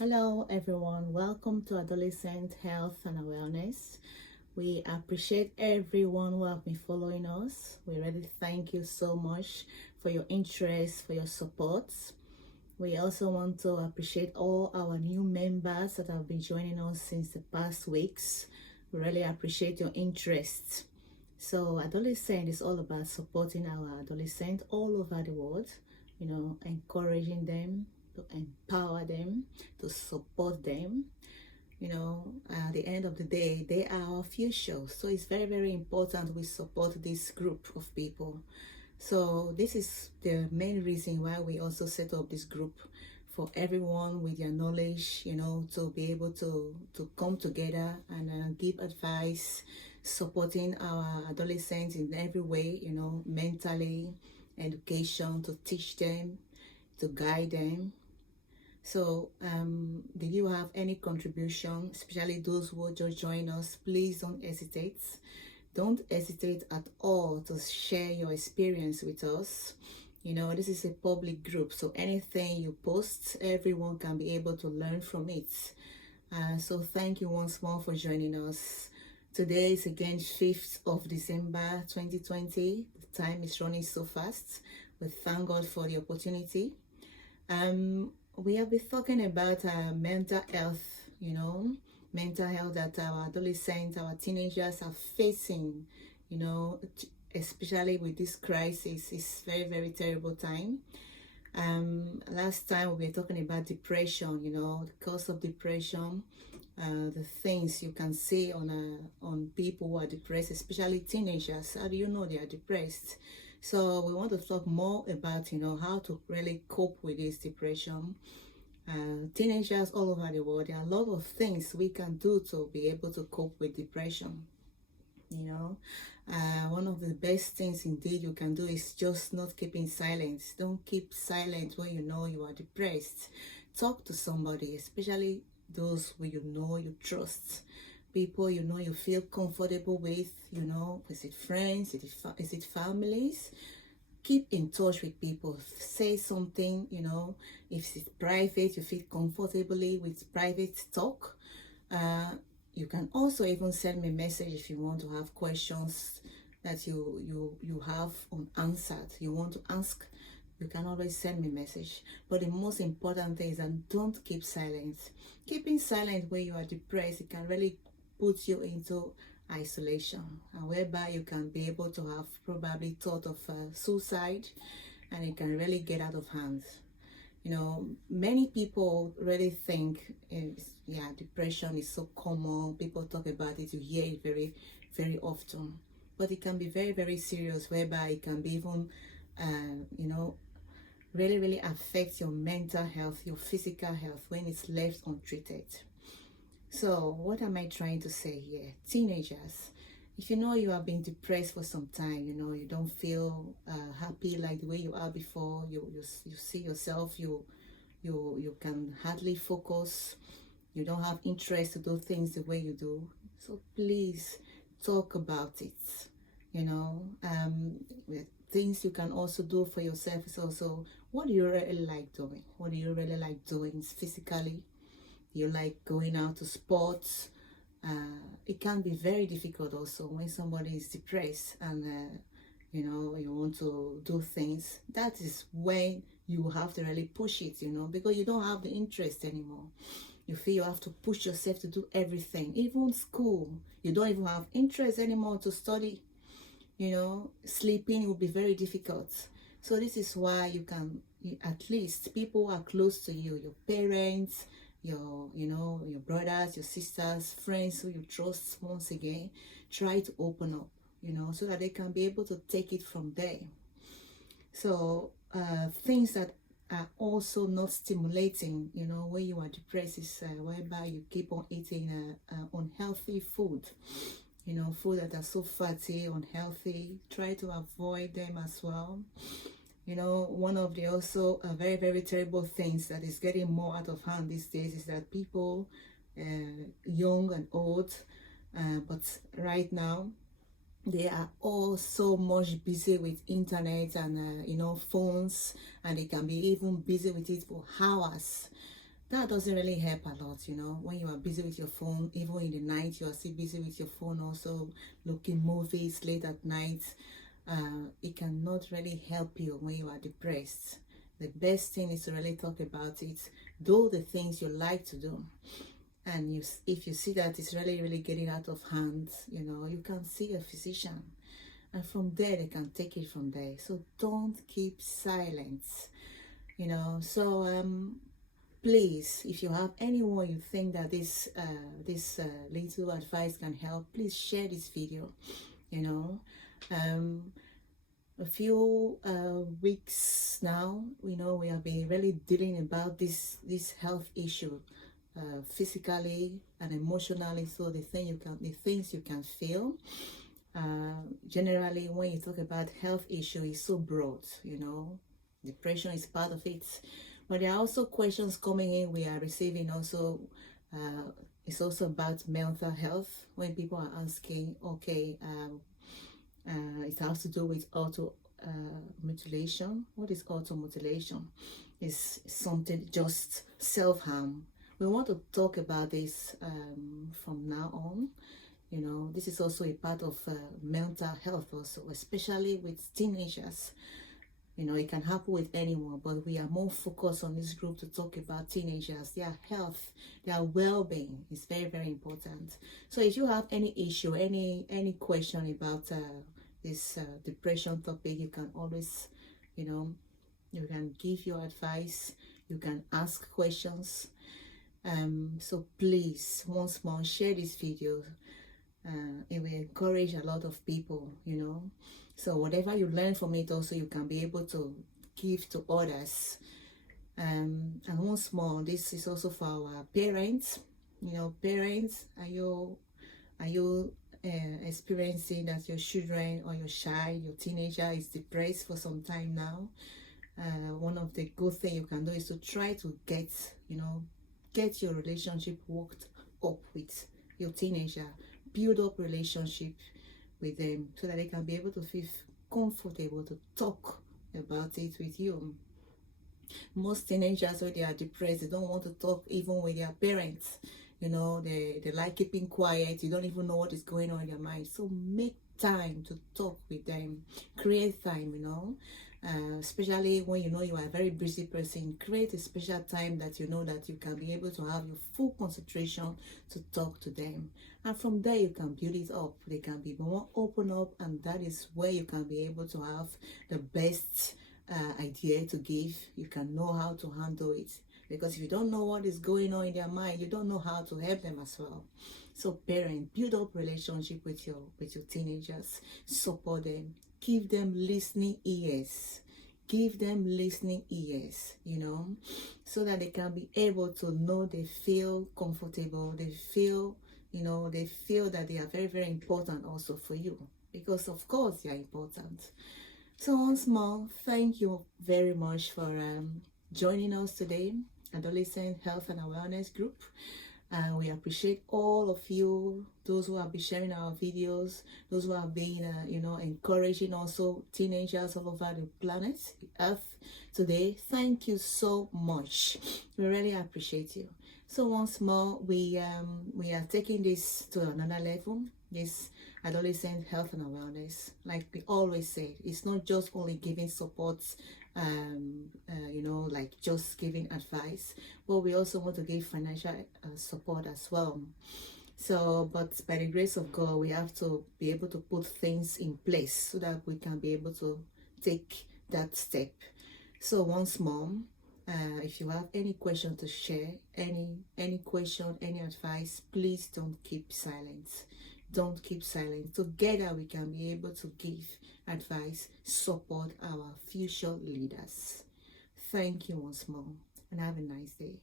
Hello, everyone. Welcome to Adolescent Health and Awareness. We appreciate everyone who have been following us. We really thank you so much for your interest, for your support. We also want to appreciate all our new members that have been joining us since the past weeks. We really appreciate your interest. So, Adolescent is all about supporting our adolescents all over the world, encouraging them, to empower them, to support them. At the end of the day, they are our future. So, it's very, very important we support this group of people. So, this is the main reason why we also set up this group for everyone with their knowledge, to be able to come together and give advice, supporting our adolescents in every way, mentally, education, to teach them, to guide them. So, did you have any contribution, especially those who just join us? Please don't hesitate. Don't hesitate at all to share your experience with us. This is a public group, so anything you post, everyone can be able to learn from it. So thank you once more for joining us. Today is again 5th of December 2020. The time is running so fast. We thank God for the opportunity. We have been talking about mental health, mental health that our adolescents, our teenagers are facing, especially with this crisis. It's very, very terrible time. Last time we were talking about depression, the cause of depression, the things you can see on people who are depressed, especially teenagers. How do you know they are depressed? So we want to talk more about, how to really cope with this depression. Teenagers all over the world, there are a lot of things we can do to be able to cope with depression. One of the best things indeed you can do is just not keeping silent. Don't keep silent when you know you are depressed. Talk to somebody, especially those who you trust, people you feel comfortable with. Is it friends, is it families? Keep in touch with people. Say something, if it's private, you feel comfortably with private talk. You can also even send me a message if you want to have questions that you have unanswered, you want to ask. You can always send me a message. But the most important thing is that don't keep silent. Keeping silent when you are depressed, it can really put you into isolation, and whereby you can be able to have probably thought of suicide, and it can really get out of hand. Many people really think depression is so common. People talk about it, you hear it very, very often, but it can be very, very serious, whereby it can be even really, really affect your mental health, your physical health, when it's left untreated. So what am I trying to say here? Teenagers, if you have been depressed for some time, you don't feel happy like the way you are before, you see yourself, you can hardly focus, you don't have interest to do things the way you do. So please talk about it. Things you can also do for yourself is also, what do you really like doing? What do you really like doing physically? You like going out to sports? It can be very difficult also when somebody is depressed and you want to do things. That is when you have to really push it, because you don't have the interest anymore. You feel you have to push yourself to do everything. Even school, you don't even have interest anymore to study. Sleeping will be very difficult. So this is why at least people who are close to you, your parents, your brothers, your sisters, friends who you trust, once again, try to open up, so that they can be able to take it from there. So things that are also not stimulating, when you are depressed, is whereby you keep on eating unhealthy food. Food that are so fatty, unhealthy. Try to avoid them as well. One of the also very, very terrible things that is getting more out of hand these days is that people, young and old, but right now, they are all so much busy with internet and phones, and they can be even busy with it for hours. that doesn't really help a lot, you know. When you are busy with your phone, even in the night, you are still busy with your phone, also looking movies late at night. It cannot really help you when you are depressed. The best thing is to really talk about it, do the things you like to do. And if you see that it's really getting out of hand, you know, you can see a physician, and from there they can take it from there. So don't keep silent, you know. So please, if you have anyone you think that this little advice can help, please share this video, you know. A few weeks now, you know, we have been really dealing about this health issue, physically and emotionally. So the things you can feel, generally when you talk about health issue, is so broad, you know. Depression is part of it, but there are also questions coming in we are receiving also. It's also about mental health, when people are asking, okay, it has to do with auto mutilation. What is auto mutilation? Is something just self-harm. We want to talk about this from now on. You know, this is also a part of mental health also, especially with teenagers. You know, it can happen with anyone, but we are more focused on this group to talk about teenagers. Their health, their well-being is very important. So if you have any issue, any question about this depression topic, you can always, you know, you can give your advice, you can ask questions. So please, once more, share this video. It will encourage a lot of people, you know. So whatever you learn from it, also you can be able to give to others. And once more, this is also for our parents. You know, parents, are you experiencing that your children or your child, your teenager is depressed for some time now? One of the good things you can do is to try to get your relationship worked up with your teenager. Build up relationship with them so that they can be able to feel comfortable to talk about it with you. Most teenagers, when they are depressed, they don't want to talk even with their parents. You know, they like keeping quiet. You don't even know what is going on in their mind. So make time to talk with them. Create time, you know. Especially when you know you are a very busy person, create a special time that you know that you can be able to have your full concentration to talk to them, and from there you can build it up. They can be more open up, and that is where you can be able to have the best idea to give. You can know how to handle it, because if you don't know what is going on in their mind, you don't know how to help them as well. So parents, build up relationship with your teenagers, support them, give them listening ears. Give them listening ears, you know, so that they can be able to know they feel comfortable, they feel, you know, they feel that they are very important also for you, because of course they are important. So once more, thank you very much for joining us today, Adolescent Health and Awareness Group. We appreciate all of you, those who have been sharing our videos, those who have been, you know, encouraging also teenagers all over the planet, Earth today. Thank you so much. We really appreciate you. So once more, we are taking this to another level. This adolescent health and awareness, like we always say, it's not just only giving support, you know, like just giving advice, but we also want to give financial support as well. So, but by the grace of God, we have to be able to put things in place so that we can be able to take that step. So once more, if you have any question to share, any question, any advice, please don't keep silent. Don't keep silent. Together we can be able to give advice, support our future leaders. Thank you once more, and have a nice day.